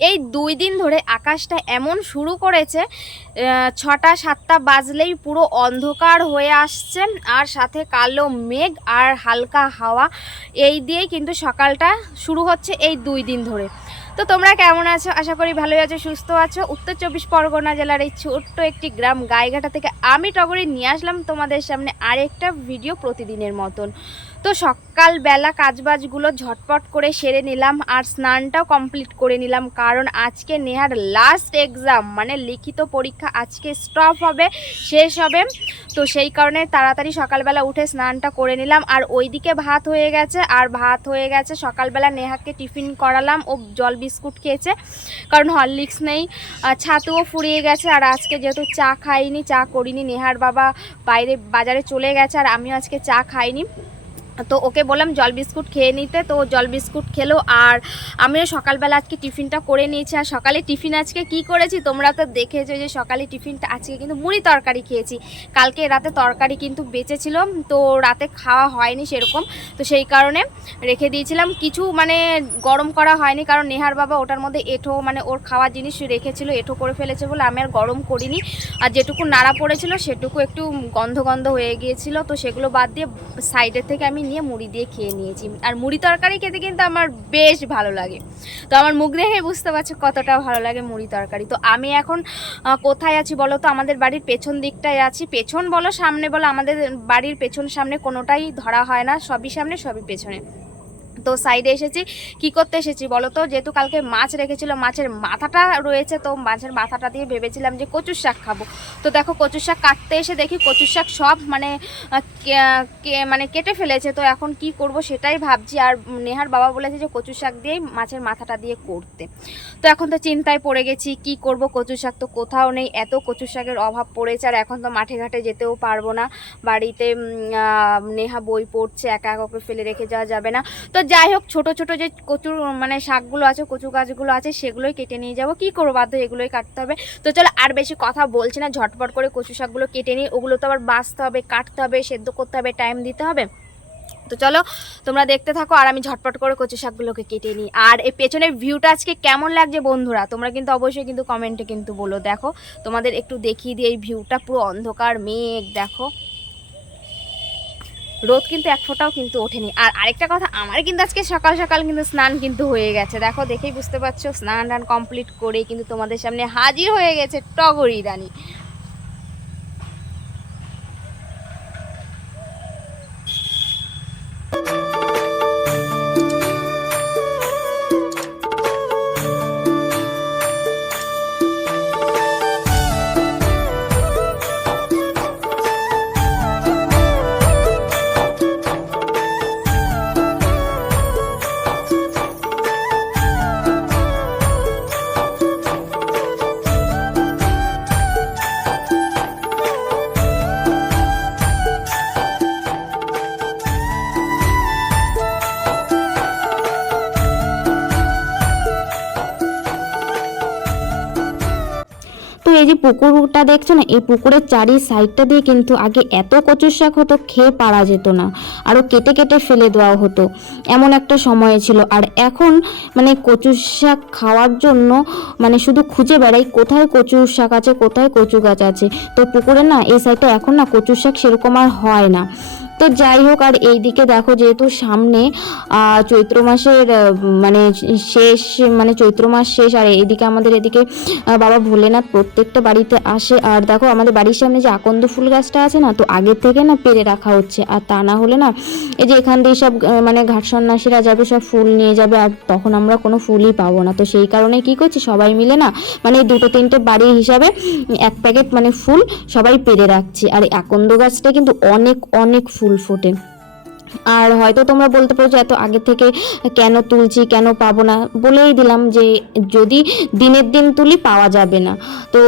এই দুই দিন ধরে আকাশটা এমন শুরু করেছে ছটা সাতটা বাজলেই পুরো অন্ধকার হয়ে আসছে আর সাথে কালো মেঘ আর হালকা হাওয়া। এই দিয়েই কিন্তু সকালটা শুরু হচ্ছে এই দুই দিন ধরে। তো তোমরা কেমন আছো? আশা করি ভালোই আছো, সুস্থ আছো। উত্তর চব্বিশ পরগনা জেলার এই ছোট্ট একটি গ্রাম গাইঘাটা থেকে আমি টগরি নিয়ে আসলাম তোমাদের সামনে আরেকটা ভিডিও প্রতিদিনের মতন। তো সকালবেলা কাজবাজগুলো ঝটপট করে সেরে নিলাম আর স্নানটাও কমপ্লিট করে নিলাম কারণ আজকে নেহার লাস্ট এক্সাম মানে লিখিত পরীক্ষা আজকে স্টপ হবে, শেষ হবে। তো সেই কারণে তাড়াতাড়ি সকালবেলা উঠে স্নানটা করে নিলাম আর ওইদিকে ভাত হয়ে গেছে, আর ভাত হয়ে গেছে সকালবেলা নেহাকে টিফিন করালাম ও জল বিস্কুট খেয়েছে। কারণ হরলিক্স নেই। ছাতুও ফুরিয়ে গেছে আর আজকে যেহেতু চা খাইনি, চা করিনি, নেহার বাবা বাইরে বাজারে চলে গেছে আর আমিও আজকে চা খাইনি। তো ওকে বললাম, জল বিস্কুট খেয়ে নিতে। তো জল বিস্কুট খেলো আর আমিও সকালবেলা আজকে টিফিনটা করে নিয়েছি। আর সকালে টিফিন আজকে কি করেছি তোমরা তো দেখেছ যে সকালে টিফিনটা আজকে কিন্তু মুড়ি তরকারি খেয়েছি। কালকে রাতে তরকারি কিন্তু বেঁচেছিল, তো রাতে খাওয়া হয়নি সেরকম। তো সেই কারণে রেখে দিয়েছিলাম। কিছু মানে গরম করা হয়নি কারণ নেহার বাবা ওটার মধ্যে এঁঠো মানে ওর খাওয়া জিনিস রেখেছিল, এঁঠো করে ফেলেছে বলে আমি আর গরম করিনি। আর যেটুকু নাড়া পড়েছিল সেটুকু একটু গন্ধ গন্ধ হয়ে গিয়েছিল। তো সেগুলো বাদ দিয়ে সাইডের থেকে আমি নিয়ে মুড়ি দিয়ে খেয়ে নিয়েছি। আর মুড়ি তরকারি খেতে কিন্তু আমার বেশ ভালো লাগে। তো আমার মুখ দেখে বুঝতে পারছ কতটা ভালো লাগে মুড়ি তরকারি। তো আমি এখন কোথায় আছি বলো তো? আমাদের বাড়ির পেছন দিকটায় আছি। পেছন বলো, সামনে বলো, আমাদের বাড়ির পেছন সামনে কোনোটাই ধরা হয় না। সবই সামনে, সবই পেছনে। তো সাইডে এসেছি। কি করতে এসেছি বলো তো যেহেতু কালকে মাছ রেখেছিল, মাছের মাথাটা রয়েছে তো মাছের মাথাটা দিয়ে ভেবেছিলাম যে কচুর শাক খাব। তো দেখো কচুর শাক কাটতে এসে দেখি কচুর শাক সব মানে মানে কেটে ফেলেছে। তো এখন কি করব সেটাই ভাবছি। আর নেহার বাবা বলেছে যে কচুর শাক দিয়েই মাছের মাথাটা দিয়ে করতে। তো এখন তো চিন্তায় পড়ে গেছি, কি করব কচুর শাক তো কোথাও নেই। এত কচুর শাকের অভাব পড়েছে আর এখন তো মাঠে ঘাটে যেতেও পারব না। বাড়িতে নেহা বই পড়ছে, একা একা ফেলে রেখে যাওয়া যাবে না। তো যাই হোক, ছোট ছোট যে কচুর মানে শাকগুলো আছে, কচু গাছগুলো আছে, সেগুলোই কেটে নিয়ে যাব। কি করব? বাধ্য এগুলোই কাটতে হবে। তো চলো, আর বেশি কথা বলছি না। ঝটপট করে কচু শাকগুলো কেটে নিই। ওগুলো তো আবার বাঁচতে হবে, কাটতে হবে, সেদ্ধ করতে হবে টাইম দিতে হবে। তো চলো, তোমরা দেখতে থাকো, আর আমি ঝটপট করে কচু শাকগুলোকে কেটে নিই। আর এই পেছনের ভিউটা আজকে কেমন লাগছে বন্ধুরা? তোমরা কিন্তু অবশ্যই কিন্তু কমেন্টে কিন্তু বলো। দেখো, তোমাদের একটু দেখিয়ে দিই এই ভিউটা পুরো অন্ধকার, মেঘ, দেখো। রোদ কিন্তু এক ফোঁটাও কিন্তু ওঠেনি। আর আরেকটা কথা, আমার কিন্তু আজকে সকাল সকাল কিন্তু স্নান কিন্তু হয়ে গেছে। দেখো, দেখেই বুঝতে পারছ স্নান টান কমপ্লিট করে কিন্তু তোমাদের সামনে হাজির হয়ে গেছে টগরি রানী এই যে পুকুরটা দেখছ না, এই পুকুরের চারি সাইডটা দিয়ে কিন্তু আগে এত কচুর শাক হতো, খেয়ে পারা যেত না। আরও কেটে কেটে ফেলে দেওয়া হতো। এমন একটা সময় ছিল। আর এখন মানে কচুর শাক খাওয়ার জন্য মানে শুধু খুঁজে বেড়াই কোথায় কচুর শাক আছে, কোথায় কচু গাছ আছে। তো পুকুরে না, এই সাইডটা এখন না কচুর শাক সেরকম আর হয় না। তো যাই হোক, আর এইদিকে দেখো যেহেতু সামনে চৈত্র মাসের মানে শেষ মানে চৈত্র মাস শেষ, আর এইদিকে আমাদের এদিকে বাবা ভোলেনাথ প্রত্যেকটা বাড়িতে আসে। আর দেখো আমাদের বাড়ির সামনে যে আকন্দ ফুল গাছটা আছে না, তো আগের থেকে না পেরে রাখা হচ্ছে। আর তা না হলে না, এই যে এখান দিয়ে সব মানে ঘাট সন্ন্যাসীরা যাবে, সব ফুল নিয়ে যাবে, আর তখন আমরা কোনো ফুলই পাবো না। তো সেই কারণে কি করছি, সবাই মিলে না মানে দুটো তিনটে বাড়ি হিসাবে এক প্যাকেট মানে ফুল সবাই পেরে রাখছি। আর এই আকন্দ গাছটা কিন্তু অনেক অনেক ফুল। ফোটে। আর হয়তো তোমরা বলতে পারো যে এত আগে থেকে কেন তুলছি, কেন পাবো না, বলেই দিলাম যে যদি দিনের দিন তুলি পাওয়া যাবে না। তো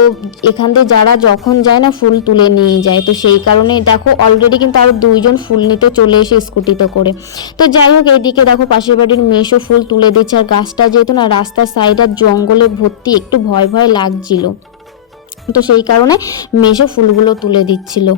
এখান দিয়ে যারা যখন যায় না ফুল তুলে নিয়ে যায়, তো সেই কারণে দেখো অলরেডি কিন্তু আরও দুইজন ফুল নিতে চলে এসে স্কুটিতে করে। তো যাই হোক এইদিকে দেখো পাশের বাড়ির মেশো ফুল তুলে দিচ্ছে। আর গাছটা যেহেতু না রাস্তার সাইড আর জঙ্গলে ভর্তি, একটু ভয় ভয় লাগছিল। তো সেই কারণে মেশো ফুলগুলো তুলে দিচ্ছিল।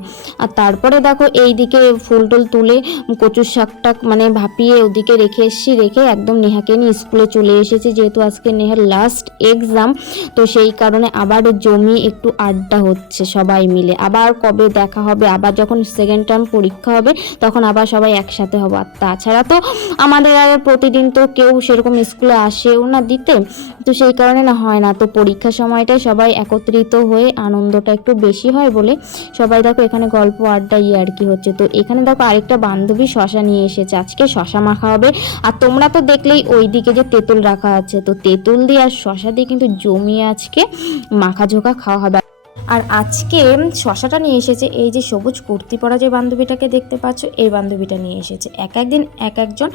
আর তারপরে দেখো এইদিকে ফুল টুল তুলে কচুর শাকটা মানে ভাপিয়ে ওদিকে রেখে এসেছি, রেখে একদম নেহাকে নিয়ে স্কুলে চলে এসেছি, যেহেতু আজকে নেহার লাস্ট এক্সাম তো সেই কারণে আবার জমি একটু আড্ডা হচ্ছে সবাই মিলে। আবার কবে দেখা হবে, আবার যখন সেকেন্ড টার্ম পরীক্ষা হবে, তখন আবার সবাই একসাথে হব। আর তাছাড়া তো আমাদের আর প্রতিদিন তো কেউ সেরকম স্কুলে আসেও না দিতে, তো সেই কারণে না হয় না, তো পরীক্ষার সময়টায় সবাই একত্রিত হয়ে আনন্দটা একটু বেশি হয় বলে সবাই দেখো এখানে গল্প আড্ডা ইয়ে আর কি হচ্ছে। তো এখানে দেখো আরেকটা বান্ধবী শশা নিয়ে এসেছে। আজকে শশা মাখা হবে। আর তোমরা তো দেখলেই ওই দিকে যে তেঁতুল রাখা আছে। তো তেঁতুল দিয়ে আর শশা দিয়ে কিন্তু জমিয়ে আজকে মাখা ঝোঁকা খাওয়া হবে। আর আজকে শশাটা নিয়ে এসেছে, এই যে সবুজ কুর্তি পরা যে বান্ধবীটাকে দেখতে পাচ্ছ, এই বান্ধবীটা নিয়ে এসেছে। এক একদিন এক একজন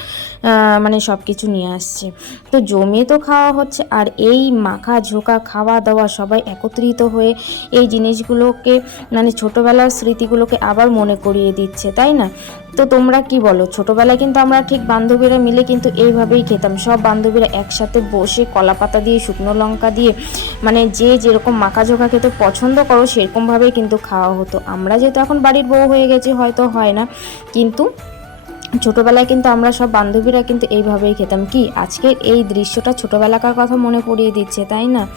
মানে সব কিছু নিয়ে আসছে। তো জমিয়ে তো খাওয়া হচ্ছে, আর এই মাখা ঝোঁকা খাওয়া দাওয়া সবাই একত্রিত হয়ে এই জিনিসগুলোকে মানে ছোটোবেলার স্মৃতিগুলোকে আবার মনে করিয়ে দিচ্ছে, তাই না? তো তোমরা কি বলো, ছোটোবেলায় কিন্তু আমরা ঠিক বান্ধবীরা মিলে কিন্তু এইভাবেই খেতাম। সব বান্ধবীরা একসাথে বসে কলা পাতা দিয়ে, শুকনো লঙ্কা দিয়ে মানে যে যেরকম মাখা ঝোঁকা খেতে পছন্দ করো, সেরকমভাবেই কিন্তু খাওয়া হতো। আমরা যেহেতু এখন বাড়ির বউ হয়ে গেছি, হয়তো হয় না। কিন্তু ছোটোবেলায় কিন্তু আমরা সব বান্ধবীরা কিন্তু এইভাবেই খেতাম। কি? আজকের এই দৃশ্যটা ছোটোবেলাকার কথা মনে পড়িয়ে দিচ্ছে, তাই না?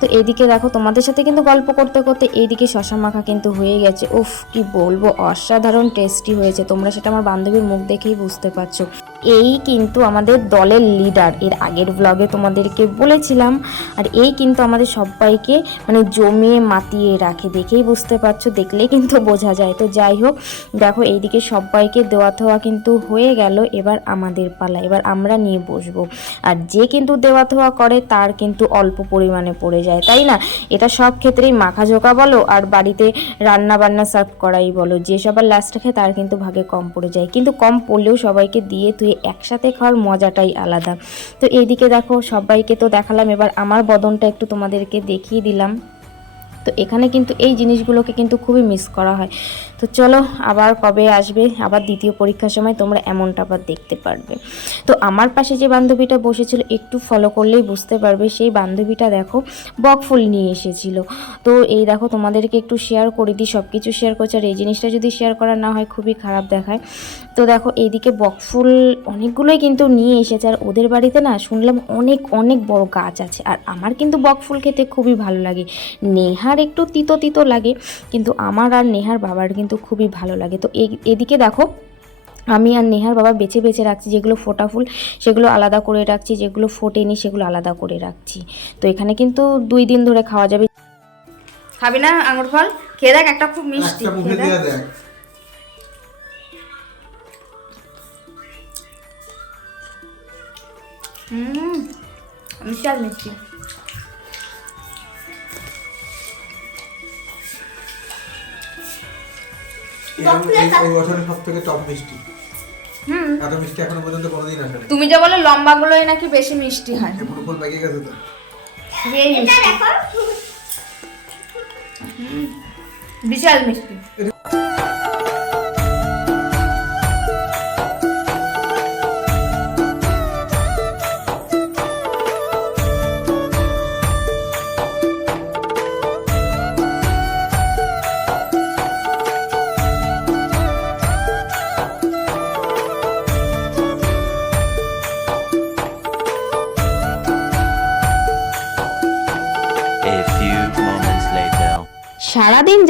তো এদিকে দেখো, তোমাদের সাথে কিন্তু গল্প করতে করতে এইদিকে শশা মাখা কিন্তু হয়ে গেছে। উফ, কি বলব? অসাধারণ টেস্টি হয়েছে। তোমরা সেটা আমার বান্ধবীর মুখ দেখেই বুঝতে পারছ। এই কিন্তু আমাদের দলের লিডার এর আগের ব্লগে তোমাদেরকে বলেছিলাম, আর এই কিন্তু আমাদের সবাইকে মানে জমিয়ে মাতিয়ে রাখে। দেখেই বুঝতে পারছ, দেখলেই কিন্তু বোঝা যায়। তো যাই হোক, দেখো এইদিকে সবাইকে দেওয়া থোয়া কিন্তু হয়ে গেল। এবার আমাদের পালা, এবার আমরা নিয়ে বসবো। আর যে কিন্তু দেওয়া থোয়া করে, তার কিন্তু অল্প পরিমাণে পড়ে যায়, তাই না? এটা সব ক্ষেত্রেই মাখা ঝোঁকা বলো, আর বাড়িতে রান্না বান্না সার্ভ করাই বলো। যে সবার লাস্টে খায়, তার কিন্তু ভাগে কম পড়ে যায়। কিন্তু কম পড়লেও সবাইকে দিয়ে তুই একসাথে খাওয়ার মজাটাই আলাদা। তো এইদিকে দেখো, সবাইকে তো দেখালাম, এবার আমার বদনটা একটু তোমাদেরকে দেখিয়ে দিলাম। তো এখানে কিন্তু এই জিনিসগুলোকে কিন্তু খুবই মিস করা হয়। তো চলো, আবার কবে আসবে, আবার দ্বিতীয় পরীক্ষার সময় তোমরা এমনটা আবার দেখতে পারবে। তো আমার পাশে যে বান্ধবীটা বসেছিল, একটু ফলো করলেই বুঝতে পারবে, সেই বান্ধবীটা দেখো বকফুল নিয়ে এসেছিল। তো এই দেখো, তোমাদেরকে একটু শেয়ার করে দিই সব কিছু শেয়ার করছে। আর এই জিনিসটা যদি শেয়ার করা না হয়, খুবই খারাপ দেখায়। তো দেখো এইদিকে বকফুল অনেকগুলোই কিন্তু নিয়ে এসেছে। আর ওদের বাড়িতে না শুনলাম অনেক অনেক বড় গাছ আছে। আর আমার কিন্তু বকফুল খেতে খুবই ভালো লাগে। নেহার একটু তিতো তিতো লাগে কিন্তু আমার আর নেহার বাবার কিন্তু খুবই ভালো লাগে। তো এদিকে দেখো আমি আর নেহার বাবা বেছে বেছে রাখছি যেগুলো ফোটা ফুল সেগুলো আলাদা করে রাখছি যেগুলো ফোটেনি সেগুলো আলাদা করে রাখছি। তো এখানে কিন্তু দুই দিন ধরে খাওয়া যাবে। খাবি না আঙুর ফল? খেয়ে দেখ একটা খুব মিষ্টি। খেয়ে দেখ। হুম আর মিষ্টি এই- বছরের সব থেকে টপ মিষ্টি। হুম। এত মিষ্টি এখনও পর্যন্ত কোনোদিন আসেনি। তুমি যে বলে লম্বাগুলোই নাকি বেশি মিষ্টি হয়। পুরো ফুল পেকে গেছে তো। বিশাল মিষ্টি।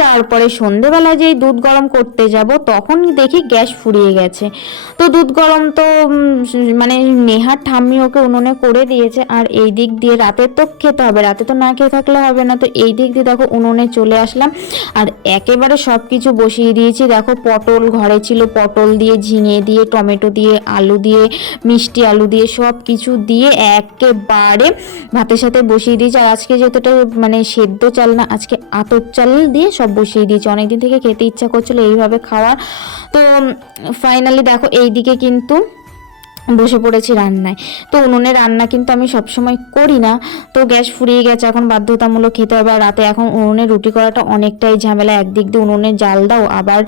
যাওয়ার পরে সন্ধেবেলা যেই দুধ গরম করতে যাব তখন দেখি গ্যাস ফুরিয়ে গেছে। তো দুধ গরম তো মানে নেহার ঠাম্মি ওকে উনুনে করে দিয়েছে, আর এই দিক দিয়ে রাতে তো খেতে হবে, রাতে তো না খেয়ে থাকলে হবে না। তো এই দিক দিয়ে দেখো উনুনে চলে আসলাম, আর একেবারে সব কিছু বসিয়ে দিয়েছি। দেখো পটল ঘরে ছিল, পটল দিয়ে ঝিঙে দিয়ে, টমেটো দিয়ে আলু দিয়ে, মিষ্টি আলু দিয়ে সব কিছু দিয়ে একেবারে ভাতের সাথে বসিয়ে দিয়েছি। আর আজকে যেহেতু মানে সেদ্ধ চাল না, আজকে আতর চাল দিয়ে সব বসিয়ে দিয়েছি। অনেকদিন থেকে খেতে ইচ্ছা করছিল এইভাবে খাওয়ার। তো ফাইনালি দেখো এইদিকে কিন্তু বসে পড়েছি রান্নায়। তো উনুনে রান্না কিন্তু আমি সবসময় করি না। তো গ্যাস ফুরিয়ে গেছে, এখন বাধ্যতামূলক খেতে হবে। আর রাতে এখন উনুনে রুটি করাটা অনেকটাই ঝামেলা। একদিক দিয়ে উনুনে জাল দাও, আবার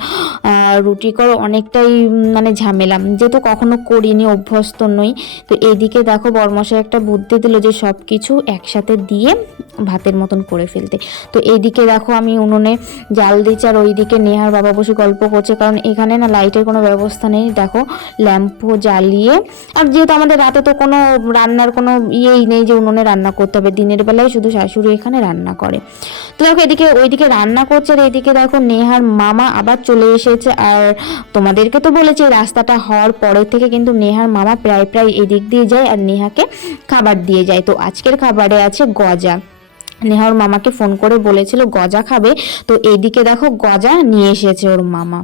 রুটি করো অনেকটাই মানে ঝামেলা। যেহেতু কখনো করিনি, অভ্যস্ত নই। তো এইদিকে দেখো বরমশাই একটা বুদ্ধি দিল যে সব কিছু একসাথে দিয়ে ভাতের মতন করে ফেলতে। তো এইদিকে দেখো আমি উনুনে জাল দিচ্ছি, আর ওইদিকে নেহার বাবা বসে গল্প করছে। কারণ এখানে না লাইটের কোনো ব্যবস্থা নেই। দেখো ল্যাম্পও জ্বালিয়ে আর যেহেতু আমাদের রাতে তো কোনো রান্নার কোনো ইয়েই নেই যে উনুনে রান্না করতে হবে, দিনের বেলায় শুধু শাশুড়ি এখানে রান্না করে। তো দেখো এদিকে, ওইদিকে রান্না করছে আর এদিকে দেখো নেহার মামা আবার চলে এসেছে আর তোমাদেরকে তো বলেছে রাস্তাটা হওয়ার পরের থেকে কিন্তু নেহার মামা প্রায় প্রায় এদিক দিয়ে যায় আর নেহাকে খাবার দিয়ে যায়। তো আজকের খাবারে আছে গজা। নেহার মামাকে ফোন করে বলেছিল গজা খাবে। তো এইদিকে দেখো গজা নিয়ে এসেছে ওর মামা।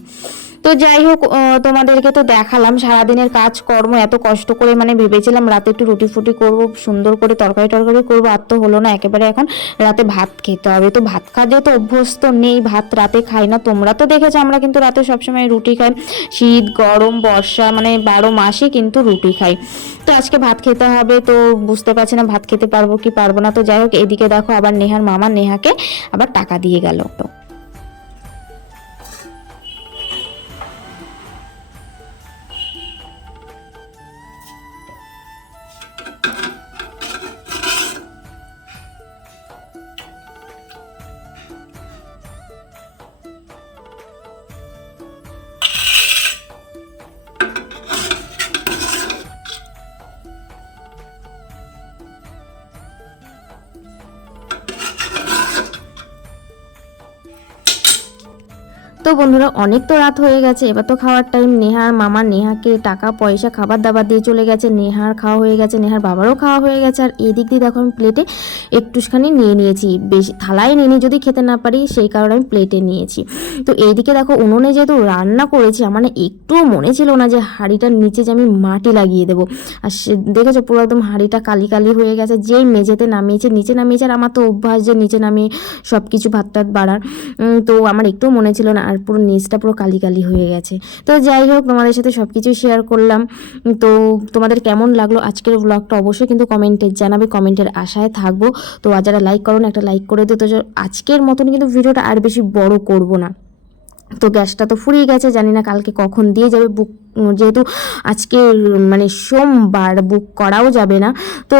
তো যাই হোক তোমাদেরকে তো দেখালাম, সারাদিনের কাজকর্ম, এত কষ্ট করে মানে ভেবেছিলাম রাতে একটু রুটি ফুটি করব, সুন্দর করে তরকারি টরকারি করব, আর তো হলো না, একেবারে এখন রাতে ভাত খেতে হবে। তো ভাত খাওয়া যেহেতু অভ্যস্ত নেই, ভাত রাতে খাই না, তোমরা তো দেখেছ আমরা কিন্তু রাতে সবসময় রুটি খাই। শীত, গরম, বর্ষা মানে বারো মাসে কিন্তু রুটি খাই। তো আজকে ভাত খেতে হবে, তো বুঝতে পারছি না ভাত খেতে পারব কি পারব না। তো যাই হোক, এদিকে দেখো আবার নেহার মামা, নেহাকে আবার টাকা দিয়ে গেল। তো তো বন্ধুরা, অনেক তো রাত হয়ে গেছে। এবার তো খাওয়ার টাইম নেহার মামা নেহাকে টাকা, পয়সা, খাবার দাবার দিয়ে চলে গেছে। নেহার খাওয়া হয়ে গেছে, নেহার বাবারও খাওয়া হয়ে গেছে। আর এদিক দিয়ে দেখো আমি প্লেটে একটুখানি নিয়ে নিয়েছি। বেশি থালায় নিয়ে যদি খেতে না পারি, সেই কারণে আমি প্লেটে নিয়েছি। তো এইদিকে দেখো, উনুনে যেহেতু রান্না করেছি, আমার না একটুও মনে ছিল না যে হাঁড়িটার নিচে যে আমি মাটি লাগিয়ে দেবো। আর সে দেখেছ পুরো একদম হাঁড়িটা কালি কালি হয়ে গেছে। যেই মেঝেতে নামিয়েছে, নিচে নামিয়েছে। আর আমার তো অভ্যাস যে নিচে নামিয়ে সব কিছু ভাত টাত বাড়ার তো আমার একটুও মনে ছিল না। আর পুরো নিচটা পুরো কালি কালি হয়ে গেছে। তো যাই হোক, তোমাদের সাথে সব কিছু শেয়ার করলাম। তো তোমাদের কেমন লাগল আজকের ব্লগটা অবশ্যই কিন্তু কমেন্টে জানাবে, কমেন্টের আশায় থাকব। তো যারা লাইক করো না একটা লাইক করে দিও। তো আজকের মতন কিন্তু ভিডিওটা আর বেশি বড় করব না। তো গ্যাসটা তো ফুরিয়ে গেছে, জানি না কালকে কখন দিয়ে যাবে বুক যেহেতু আজকে মানে সোমবার বুক করাও যাবে না, তো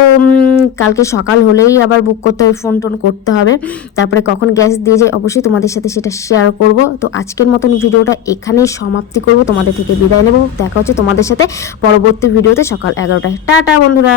কালকে সকাল হলেই আবার বুক করতে হবে ফোন টোন করতে হবে, তারপরে কখন গ্যাস দিয়ে যায়, অবশ্যই তোমাদের সাথে সেটা শেয়ার করব, তো আজকের মতন ভিডিওটা এখানেই সমাপ্তি করব, তোমাদের থেকে বিদায় নেব, দেখা হচ্ছে তোমাদের সাথে পরবর্তী ভিডিওতে সকাল এগারোটায়। টাটা বন্ধুরা!